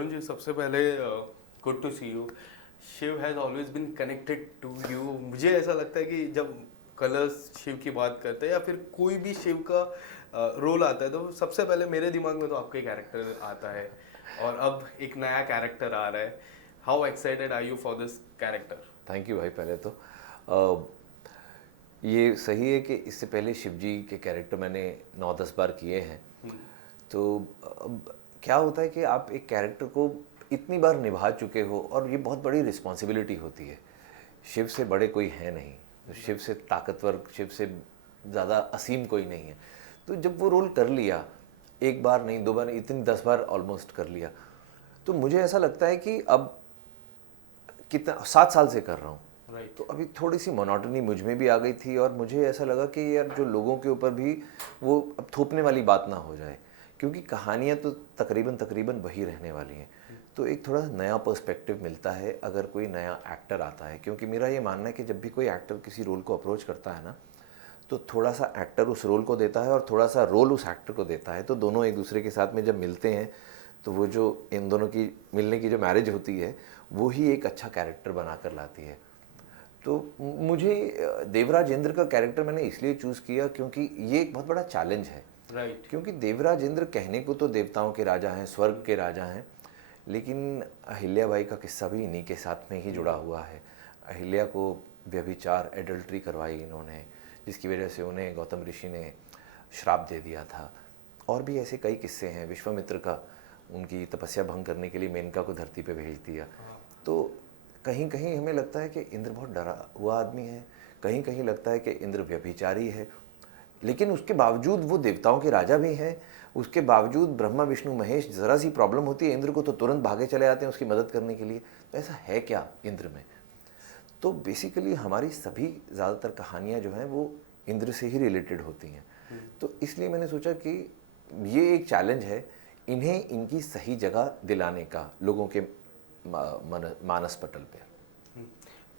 वरुण जी, सबसे पहले good to see you. Shiv has always been connected to you. मुझे ऐसा लगता है कि जब कलर्स शिव की बात करते हैं या फिर कोई भी शिव का रोल आता है तो सबसे पहले मेरे दिमाग में तो आपका ही कैरेक्टर आता है, और अब एक नया कैरेक्टर आ रहा है। How excited are you for this character? Thank you भाई। पहले तो अ, ये सही है कि इससे पहले शिव जी के कैरेक्टर मैंने 9-10 बार किए हैं। तो अब क्या होता है कि आप एक कैरेक्टर को इतनी बार निभा चुके हो और ये बहुत बड़ी रिस्पॉन्सिबिलिटी होती है। शिव से बड़े कोई है नहीं, तो शिव से ताकतवर, शिव से ज़्यादा असीम कोई नहीं है। तो जब वो रोल कर लिया, एक बार नहीं, 2 बार नहीं, इतनी 10 बार ऑलमोस्ट कर लिया, तो मुझे ऐसा लगता है कि अब कितना 7 साल से कर रहा हूँ। राइट। तो अभी थोड़ी सी मोनोटनी मुझ में भी आ गई थी और मुझे ऐसा लगा कि यार जो लोगों के ऊपर भी वो अब थोपने वाली बात ना हो जाए, क्योंकि कहानियाँ तो तकरीबन तकरीबन वही रहने वाली हैं। तो एक थोड़ा नया पर्सपेक्टिव मिलता है अगर कोई नया एक्टर आता है, क्योंकि मेरा ये मानना है कि जब भी कोई एक्टर किसी रोल को अप्रोच करता है ना, तो थोड़ा सा एक्टर उस रोल को देता है और थोड़ा सा रोल उस एक्टर को देता है। तो दोनों एक दूसरे के साथ में जब मिलते हैं तो वो जो इन दोनों की मिलने की जो मैरिज होती है वो ही एक अच्छा कैरेक्टर बना कर लाती है। तो मुझे देवराज इंद्र का कैरेक्टर मैंने इसलिए चूज़ किया क्योंकि ये एक बहुत बड़ा चैलेंज है। राइट। क्योंकि देवराज इंद्र कहने को तो देवताओं के राजा हैं, स्वर्ग के राजा हैं, लेकिन अहिल्या बाई का किस्सा भी इन्हीं के साथ में ही जुड़ा हुआ है। अहिल्या को व्यभिचार, एडल्ट्री करवाई इन्होंने, जिसकी वजह से उन्हें गौतम ऋषि ने श्राप दे दिया था। और भी ऐसे कई किस्से हैं। विश्वामित्र का, उनकी तपस्या भंग करने के लिए मेनका को धरती पे भेज दिया। तो कहीं कहीं हमें लगता है कि इंद्र बहुत डरा हुआ आदमी है, कहीं कहीं लगता है कि इंद्र व्यभिचारी है, लेकिन उसके बावजूद वो देवताओं के राजा भी हैं। उसके बावजूद ब्रह्मा विष्णु महेश, ज़रा सी प्रॉब्लम होती है इंद्र को तो तुरंत भागे चले आते हैं उसकी मदद करने के लिए। तो ऐसा है क्या इंद्र में? तो बेसिकली हमारी सभी ज़्यादातर कहानियाँ जो हैं वो इंद्र से ही रिलेटेड होती हैं। तो इसलिए मैंने सोचा कि ये एक चैलेंज है इन्हें इनकी सही जगह दिलाने का लोगों के मानस पटल पे।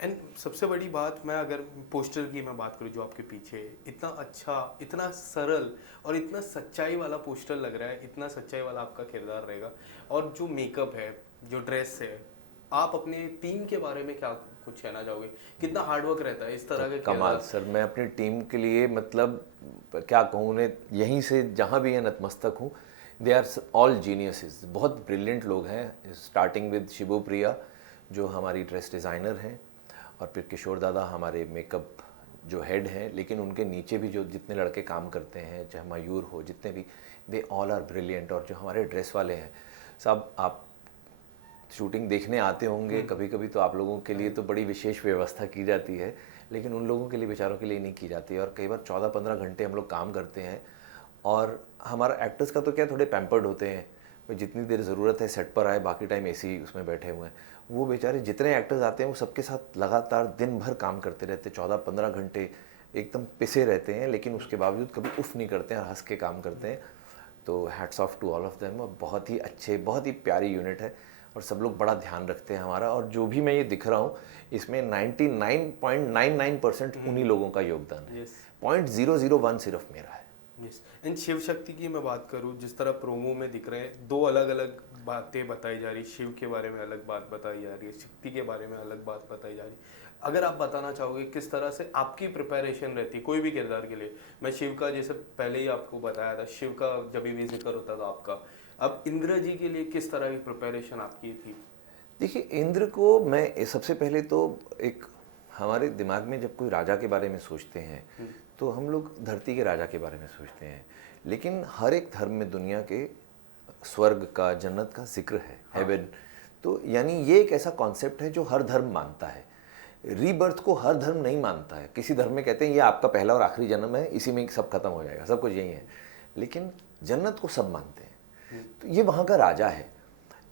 एंड सबसे बड़ी बात, मैं अगर पोस्टर की मैं बात करूँ जो आपके पीछे है, इतना अच्छा, इतना सरल और इतना सच्चाई वाला पोस्टर लग रहा है, इतना सच्चाई वाला आपका किरदार रहेगा। और जो मेकअप है, जो ड्रेस है, आप अपने टीम के बारे में क्या कुछ कहना चाहोगे? कितना हार्डवर्क रहता है इस तरह के कमाल किरदार? सर, मैं अपनी टीम के लिए मतलब क्या कहूँ, उन्हें यहीं से जहाँ भी है नतमस्तक हूँ। दे आर ऑल जीनियसेस, बहुत ब्रिलियंट लोग हैं। स्टार्टिंग विद शिबू प्रिया जो हमारी ड्रेस डिज़ाइनर हैं, और फिर किशोर दादा हमारे मेकअप जो हेड हैं, लेकिन उनके नीचे भी जो जितने लड़के काम करते हैं, चाहे मयूर हो, जितने भी, दे ऑल आर ब्रिलियंट। और जो हमारे ड्रेस वाले हैं सब, आप शूटिंग देखने आते होंगे कभी कभी, तो आप लोगों के लिए तो बड़ी विशेष व्यवस्था की जाती है, लेकिन उन लोगों के लिए, बेचारों के लिए नहीं की जाती है। और कई बार 14-15 घंटे हम लोग काम करते हैं। और हमारा एक्टर्स का तो क्या, थोड़े पैम्पर्ड होते हैं, भाई जितनी देर ज़रूरत है सेट पर आए, बाकी टाइम एसी उसमें बैठे हुए हैं। वो बेचारे जितने एक्टर्स आते हैं वो सबके साथ लगातार दिन भर काम करते रहते हैं, 14-15 घंटे एकदम पिसे रहते हैं, लेकिन उसके बावजूद कभी उफ नहीं करते हैं, हंस के काम करते हैं। तो hats off to all of them. और बहुत ही अच्छे, बहुत ही प्यारी यूनिट है, और सब लोग बड़ा ध्यान रखते हैं हमारा। और जो भी मैं ये दिख रहा हूँ इसमें 99.99% उन्हीं लोगों का योगदान है। 0.001 सिर्फ मेरा है। यस। एंड शिव शक्ति की मैं बात करूँ, जिस तरह प्रोमो में दिख रहे हैं, दो अलग अलग बातें बताई जा रही। शिव के बारे में अलग बात बताई जा रही है, शक्ति के बारे में अलग बात बताई जा रही है। अगर आप बताना चाहोगे किस तरह से आपकी प्रिपरेशन रहती है कोई भी किरदार के लिए? मैं शिव का जैसे पहले ही आपको बताया था, शिव का जब भी जिक्र होता था आपका, अब इंद्र जी के लिए किस तरह की प्रिपरेशन आपकी थी? देखिए, इंद्र को मैं सबसे पहले तो एक, हमारे दिमाग में जब कोई राजा के बारे में सोचते हैं तो हम लोग धरती के राजा के बारे में सोचते हैं, लेकिन हर एक धर्म में दुनिया के स्वर्ग का, जन्नत का जिक्र है, हेवन। तो यानी ये एक ऐसा कॉन्सेप्ट है जो हर धर्म मानता है। रीबर्थ को हर धर्म नहीं मानता है। किसी धर्म में कहते हैं ये आपका पहला और आखिरी जन्म है, इसी में सब खत्म हो जाएगा, सब कुछ यही है। लेकिन जन्नत को सब मानते हैं। तो ये वहाँ का राजा है।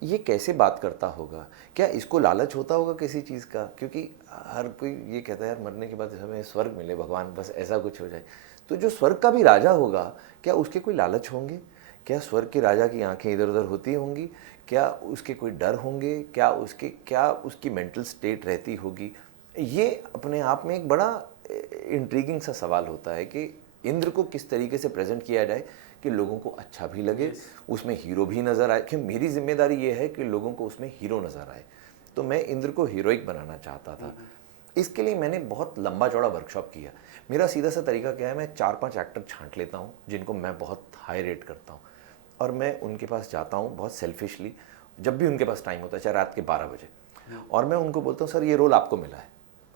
ये कैसे बात करता होगा? क्या इसको लालच होता होगा किसी चीज़ का? क्योंकि हर कोई ये कहता है यार मरने के बाद हमें स्वर्ग मिले भगवान, बस ऐसा कुछ हो जाए। तो जो स्वर्ग का भी राजा होगा, क्या उसके कोई लालच होंगे? क्या स्वर्ग के राजा की आंखें इधर उधर होती होंगी? क्या उसके कोई डर होंगे? क्या उसकी मेंटल स्टेट रहती होगी? ये अपने आप में एक बड़ा इंट्रीगिंग सा सवाल होता है कि इंद्र को किस तरीके से प्रेजेंट किया जाए कि लोगों को अच्छा भी लगे, उसमें हीरो भी नज़र आए, कि मेरी जिम्मेदारी ये है कि लोगों को उसमें हीरो नज़र आए। तो मैं इंद्र को हीरोइक बनाना चाहता था। इसके लिए मैंने बहुत लंबा चौड़ा वर्कशॉप किया। मेरा सीधा सा तरीका क्या है, मैं 4-5 एक्टर छांट लेता हूँ जिनको मैं बहुत हाई रेट करता हूँ, और मैं उनके पास जाता हूँ बहुत सेल्फिशली, जब भी उनके पास टाइम होता है, चाहे रात के 12 बजे, और मैं उनको बोलता हूँ सर ये रोल आपको मिला है,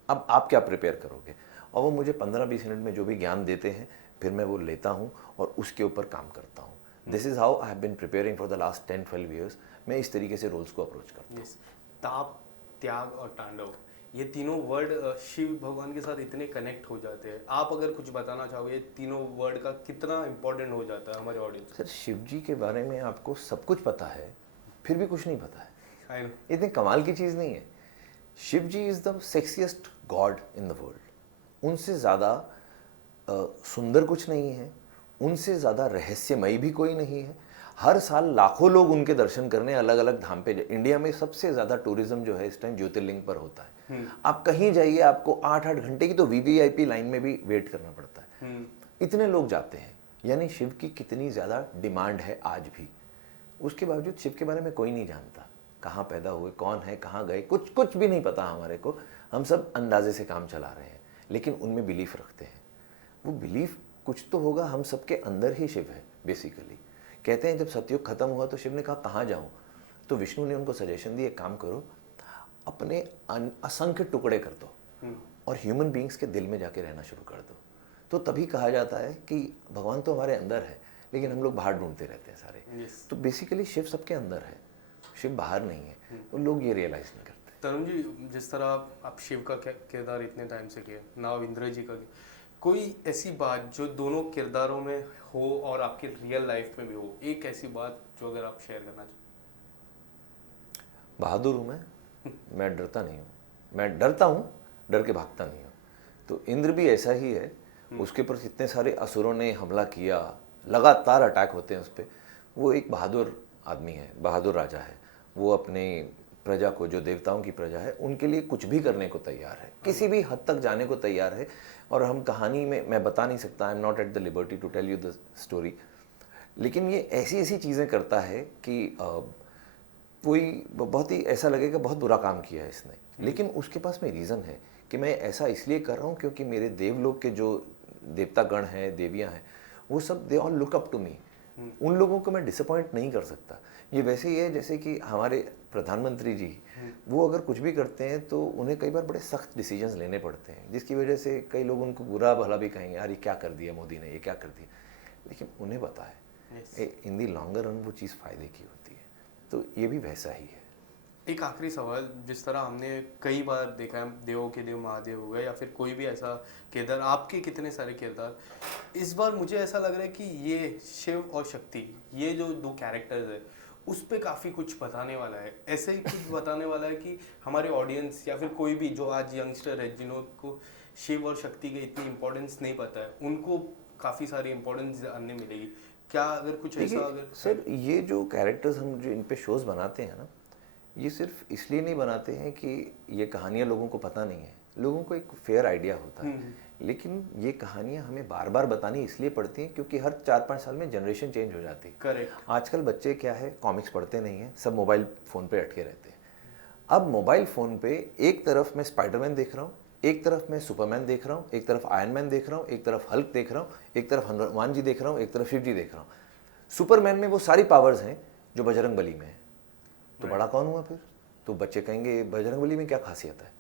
अब आप क्या प्रिपेयर करोगे। और वो मुझे 15-20 मिनट में जो भी ज्ञान देते हैं, फिर मैं वो लेता हूँ और उसके ऊपर काम करता हूँ। This is how I have been preparing for the last 10-12 years. मैं इस तरीके से रोल्स को अप्रोच करता हूँ। ताप, त्याग और तांडव, ये तीनों वर्ड शिव भगवान के साथ इतने कनेक्ट हो जाते हैं। आप अगर कुछ बताना चाहोगे तीनों वर्ड का कितना इम्पोर्टेंट हो जाता है हमारे ऑडियंस। सर शिव जी के बारे में आपको सब कुछ पता है, फिर भी कुछ नहीं पता है। I know. इतनी कमाल की चीज़ नहीं है। Shiv ji is the sexiest god in the world. उनसे ज़्यादा सुंदर कुछ नहीं है, उनसे ज़्यादा रहस्यमयी भी कोई नहीं है। हर साल लाखों लोग उनके दर्शन करने अलग अलग धाम पे इंडिया में सबसे ज़्यादा टूरिज्म जो है इस टाइम ज्योतिर्लिंग पर होता है। आप कहीं जाइए, आपको 8-8 घंटे की तो वीवीआईपी लाइन में भी वेट करना पड़ता है। इतने लोग जाते हैं, यानी शिव की कितनी ज़्यादा डिमांड है आज भी। उसके बावजूद शिव के बारे में कोई नहीं जानता, कहाँ पैदा हुए, कौन है, कहाँ गए, कुछ भी नहीं पता हमारे को। हम सब अंदाजे से काम चला रहे हैं, लेकिन उनमें बिलीफ रखते हैं। वो बिलीफ कुछ तो होगा, हम सबके अंदर ही शिव है बेसिकली। कहते हैं जब सतयुग खत्म हुआ तो शिव ने कहा कहाँ जाऊँ, तो विष्णु ने उनको सजेशन दी, एक काम करो, अपने असंख्य टुकड़े कर दो और ह्यूमन बींग्स के दिल में जाके रहना शुरू कर दो। तो तभी कहा जाता है कि भगवान तो हमारे अंदर है, लेकिन हम लोग बाहर ढूंढते रहते हैं सारे। तो बेसिकली शिव सबके अंदर है, शिव बाहर नहीं है। तो लोग ये रियलाइज नहीं करते। तरुण जी, जिस तरह आप शिव का किरदार इतने टाइम से किए, नाउ इंद्र जी का, कोई ऐसी बात जो दोनों किरदारों में हो और आपकी रियल लाइफ में भी हो, एक ऐसी बात जो अगर आप शेयर करना चाहें। बहादुर हूँ मैं डरता नहीं हूँ, मैं डरता हूँ, डर के भागता नहीं हूँ। तो इंद्र भी ऐसा ही है, उसके ऊपर इतने सारे असुरों ने हमला किया, लगातार अटैक होते हैं उस पर। वो एक बहादुर आदमी है, बहादुर राजा है। वो अपने प्रजा को, जो देवताओं की प्रजा है, उनके लिए कुछ भी करने को तैयार है, किसी भी हद तक जाने को तैयार है। और हम कहानी में मैं बता नहीं सकता, I am not at the liberty to tell you the story, लेकिन ये ऐसी ऐसी चीज़ें करता है कि कोई बहुत ही ऐसा लगेगा बहुत बुरा काम किया है इसने, लेकिन उसके पास में रीज़न है कि मैं ऐसा इसलिए कर रहा हूँ क्योंकि मेरे देवलोक के जो देवतागण हैं, देवियाँ हैं, वो सब they all look up to me. उन लोगों को मैं डिसअपॉइंट नहीं कर सकता। ये वैसे ही है जैसे कि हमारे प्रधानमंत्री जी, वो अगर कुछ भी करते हैं तो उन्हें कई बार बड़े सख्त डिसीजंस लेने पड़ते हैं, जिसकी वजह से कई लोग उनको बुरा भला भी कहेंगे, यार ये क्या कर दिया मोदी ने, ये क्या कर दिया, लेकिन उन्हें पता है इन दी लॉन्गर रन वो चीज़ फ़ायदे की होती है। तो ये भी वैसा ही है। एक आखिरी सवाल, जिस तरह हमने कई बार देखा है, देवों के देव महादेव हो गए या फिर कोई भी ऐसा किरदार, आपके कितने सारे किरदार, इस बार मुझे ऐसा लग रहा है कि ये शिव और शक्ति, ये जो दो कैरेक्टर्स है, उस पर काफ़ी कुछ बताने वाला है। ऐसे ही कुछ बताने वाला है कि हमारे ऑडियंस या फिर कोई भी जो आज यंगस्टर है, जिनको शिव और शक्ति के इतनी इम्पोर्टेंस नहीं पता है, उनको काफ़ी सारी इम्पोर्टेंस जानने मिलेगी। क्या अगर कुछ ऐसा अगर सर, ये जो कैरेक्टर्स हम जो इन पे शोज़ बनाते हैं ना, ये सिर्फ इसलिए नहीं बनाते हैं कि ये कहानियाँ लोगों को पता नहीं है, लोगों को एक फेयर आइडिया होता है, लेकिन ये कहानियाँ हमें बार बार बतानी इसलिए पड़ती हैं क्योंकि हर 4-5 साल में जनरेशन चेंज हो जाती है। करेक्ट। आजकल बच्चे क्या है, कॉमिक्स पढ़ते नहीं हैं, सब मोबाइल फ़ोन पे अटके रहते हैं। अब मोबाइल फ़ोन पे एक तरफ मैं स्पाइडरमैन देख रहा हूँ, एक तरफ मैं सुपरमैन देख रहा हूँ, एक तरफ आयरन मैन देख रहा हूँ, एक तरफ हल्क देख रहा हूँ, एक तरफ हनुमान जी देख रहा हूँ, एक तरफ शिव जी देख रहा हूँ। सुपरमैन में वो सारी पावर्स हैं जो बजरंग बली में है, तो बड़ा कौन हुआ फिर? तो बच्चे कहेंगे बजरंग बली में क्या खासियत है,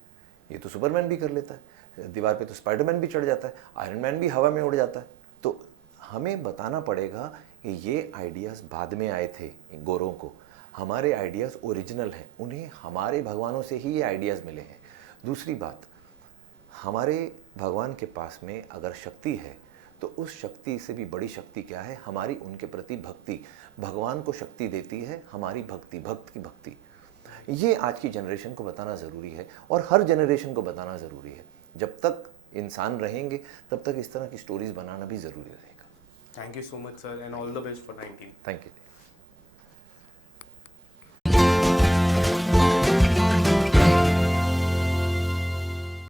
ये तो सुपरमैन भी कर लेता है, दीवार पे तो स्पाइडरमैन भी चढ़ जाता है, आयरन मैन भी हवा में उड़ जाता है। तो हमें बताना पड़ेगा कि ये आइडियाज़ बाद में आए थे गोरों को, हमारे आइडियाज़ ओरिजिनल हैं, उन्हें हमारे भगवानों से ही ये आइडियाज़ मिले हैं। दूसरी बात, हमारे भगवान के पास में अगर शक्ति है तो उस शक्ति से भी बड़ी शक्ति क्या है, हमारी उनके प्रति भक्ति। भगवान को शक्ति देती है हमारी भक्ति, भक्त की भक्ति। ये आज की जनरेशन को बताना ज़रूरी है और हर जनरेशन को बताना ज़रूरी है। जब तक इंसान रहेंगे तब तक इस तरह की स्टोरीज बनाना भी ज़रूरी रहेगा। Thank you so much sir and all the best for 19। Thank you.